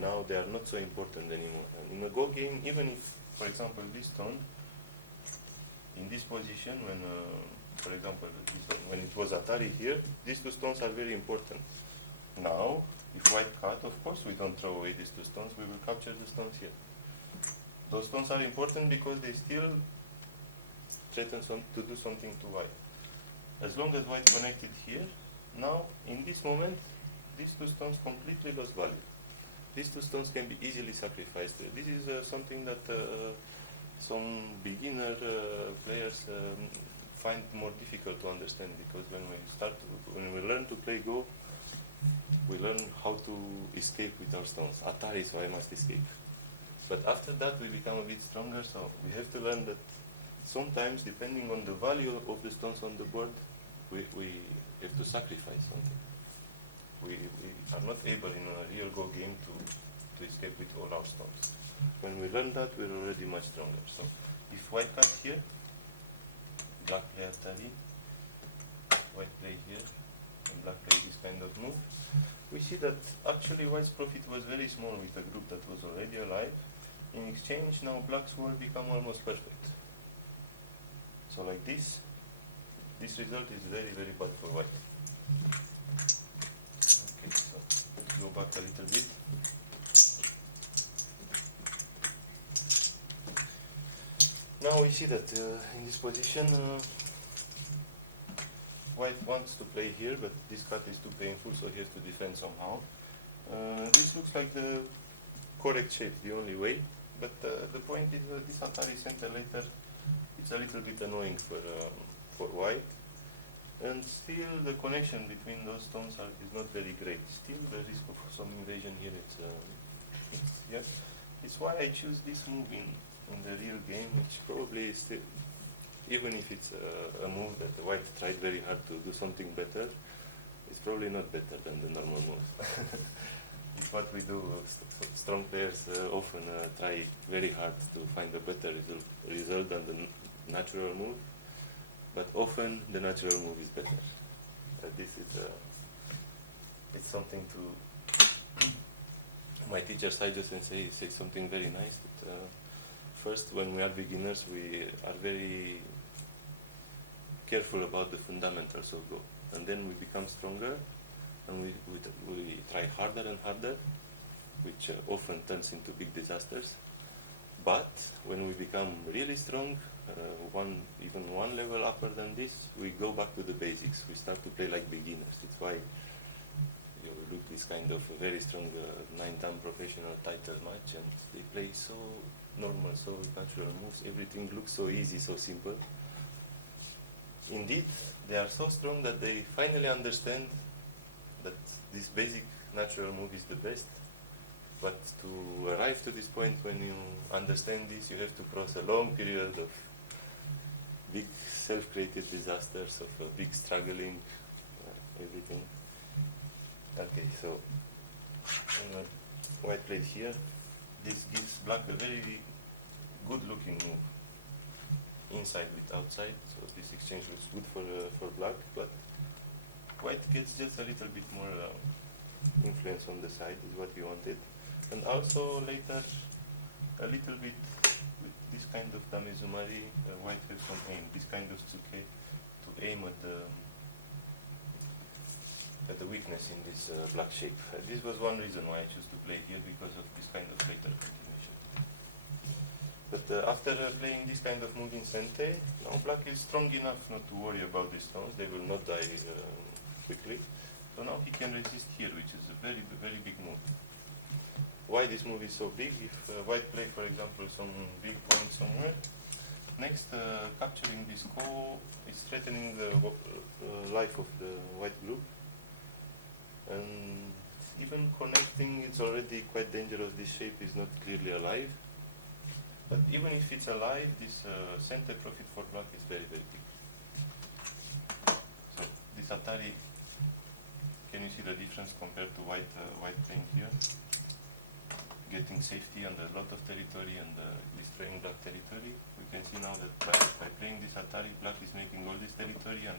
now they are not so important anymore. And in a Go game, even if, for example, this stone, in this position, when, for example, when it was Atari here, these two stones are very important. Now, if white cut, of course, we don't throw away these two stones, we will capture the stones here. Those stones are important because they still threaten to do something to white. As long as white connected here, now, in this moment, these two stones completely lost value. These two stones can be easily sacrificed. This is something that some beginner players find more difficult to understand, because when we learn to play Go, we learn how to escape with our stones. Atari, so I must escape. But after that, we become a bit stronger, so we have to learn that sometimes, depending on the value of the stones on the board, we have to sacrifice something. We are not able in a real Go game to escape with all our stones. When we learn that, we're already much stronger. So if white cut here, black play Atari, white play here, and black play this kind of move, we see that actually white's profit was very small with a group that was already alive. In exchange, now black's war become almost perfect. So like this result is very, very bad for white. Okay, so go back a little bit. Now we see that in this position, white wants to play here, but this cut is too painful, so he has to defend somehow. This looks like the correct shape, the only way, but the point is that this Atari center later, it's a little bit annoying for white, and still the connection between those stones is not very great. Still the risk of some invasion here, it's why I choose this move in the real game, which probably is still, even if it's a move that the white tried very hard to do something better, it's probably not better than the normal move. It's what we do. Strong players often try very hard to find a better result than the natural move, but often the natural move is better. This is it's something to my teacher Saito Sensei says something very nice. That, first, when we are beginners, we are very careful about the fundamentals of Go, and then we become stronger, and we try harder and harder, which often turns into big disasters. But when we become really strong, even one level upper than this, we go back to the basics. We start to play like beginners. It's why you look this kind of very strong 9-time professional title match, and they play so normal, so natural moves. Everything looks so easy, so simple. Indeed, they are so strong that they finally understand that this basic natural move is the best. But to arrive to this point, when you understand this, you have to cross a long period of big self-created disasters, of big struggling, everything. Okay, so white played here. This gives black a very good-looking move, inside with outside. So this exchange looks good for black, but white gets just a little bit more influence on the side, is what he wanted. And also later, a little bit with this kind of damezumari, white has some aim, this kind of tsuke, to aim at the weakness in this black shape. This was one reason why I chose to play here, because of this kind of later continuation. But after playing this kind of move in Sente, now black is strong enough not to worry about these stones, they will not die quickly. So now he can resist here, which is a very, very big move. Why this move is so big? If white play, for example, some big point somewhere, next capturing this ko is threatening the life of the white group, and even connecting, it's already quite dangerous. This shape is not clearly alive, but even if it's alive, this center profit for black is very, very big. So this Atari, can you see the difference compared to white playing here? Getting safety under a lot of territory and destroying black territory. We can see now that by playing this Atari, black is making all this territory, and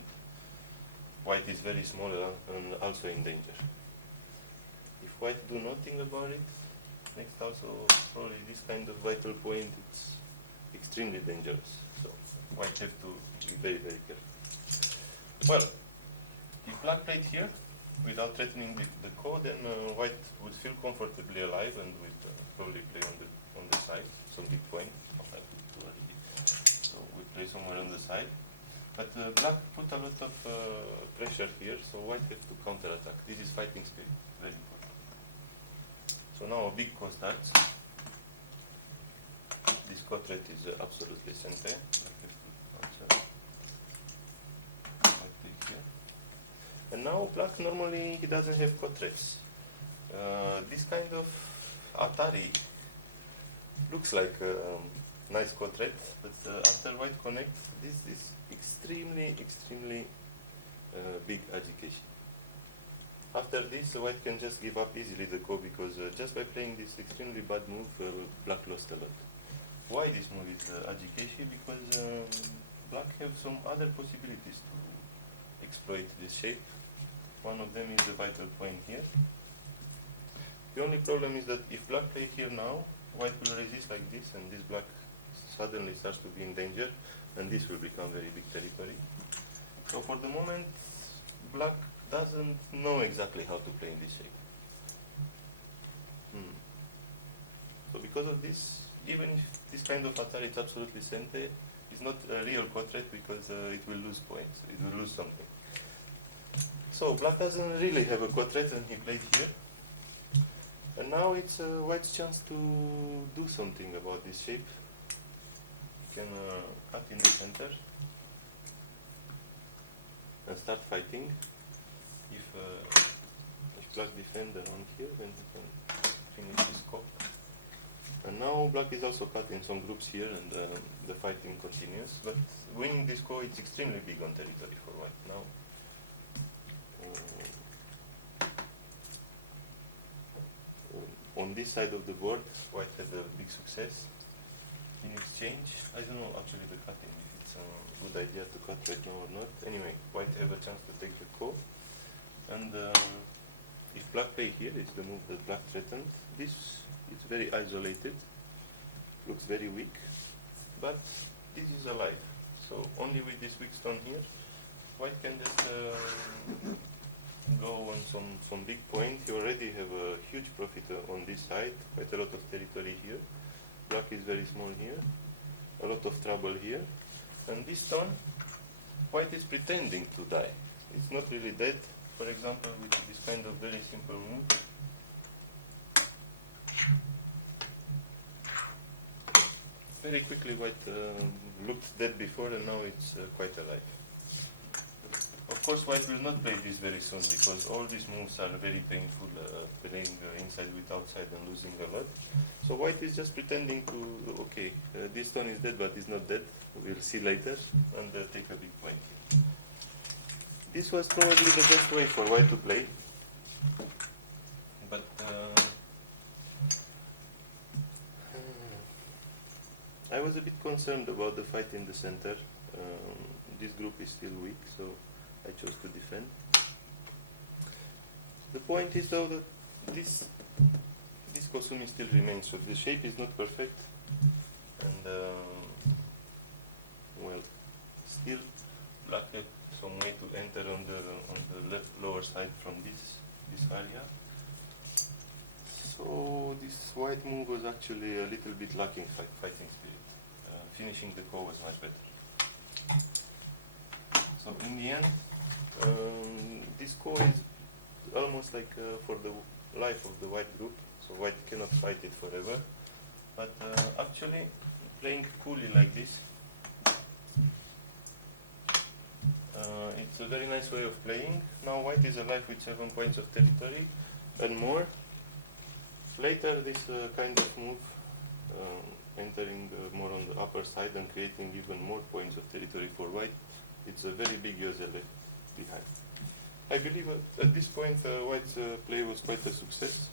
white is very small and also in danger. If white do nothing about it, Next also, probably this kind of vital point, it's extremely dangerous. So white have to be very, very careful. Well, if black played here, without threatening the core, then white would feel comfortably alive and would probably play on the side, some big point. So we play somewhere on the side. But black put a lot of pressure here, so white have to counterattack. This is fighting spirit, very important. So now a big core starts. This core threat is absolutely center. And now black normally he doesn't have core threats. This kind of Atari looks like a nice core threat, but after white connect, this is extremely big education. After this, white can just give up easily the core because just by playing this extremely bad move, black lost a lot. Why this move is education? Because black have some other possibilities to exploit this shape. One of them is the vital point here. The only problem is that if black play here now, white will resist like this, and this black suddenly starts to be in danger, and this will become very big territory. So for the moment, black doesn't know exactly how to play in this shape. So because of this, even if this kind of Atari is absolutely center, it's not a real core threat because it will lose points, it will lose something. So black doesn't really have a core threat, and he played here. And now it's white's chance to do something about this shape. You can cut in the center and start fighting. If black defend around here, then he can finish his scope. And now black is also cut in some groups here, and the fighting continues. But winning this core is extremely big on territory for white now. On this side of the board, white had a big success. In exchange, I don't know actually the cutting, if it's a good idea to cut right now or not. Anyway, white have a chance to take the core. And if black play here, it's the move that black threatened. This is very isolated, looks very weak, but this is alive. So only with this weak stone here, white can just go on some big point. You already have a huge profit on this side, quite a lot of territory here. Black is very small here, a lot of trouble here. And this stone, white is pretending to die. It's not really dead. For example, with this kind of very simple move. Very quickly white looked dead before, and now it's quite alive. Of course, white will not play this very soon because all these moves are very painful, playing inside with outside and losing a lot. So white is just pretending to, okay, this stone is dead, but it's not dead. We'll see later, and take a big point here. This was probably the best way for white to play, but I was a bit concerned about the fight in the center. This group is still weak, so I chose to defend. The point is though that this Kosumi still remains, so the shape is not perfect, and well, still black have some way to enter on the left lower side from this area. So this white move was actually a little bit lacking fighting spirit. Finishing the core was much better. So in the end, this core is almost like for the life of the white group, so white cannot fight it forever. But actually, playing coolly like this, it's a very nice way of playing. Now white is alive with 7 points of territory and more. Later this kind of move, entering more on the upper side and creating even more points of territory for white, it's a very big user left behind. I believe at this point white's play was quite a success.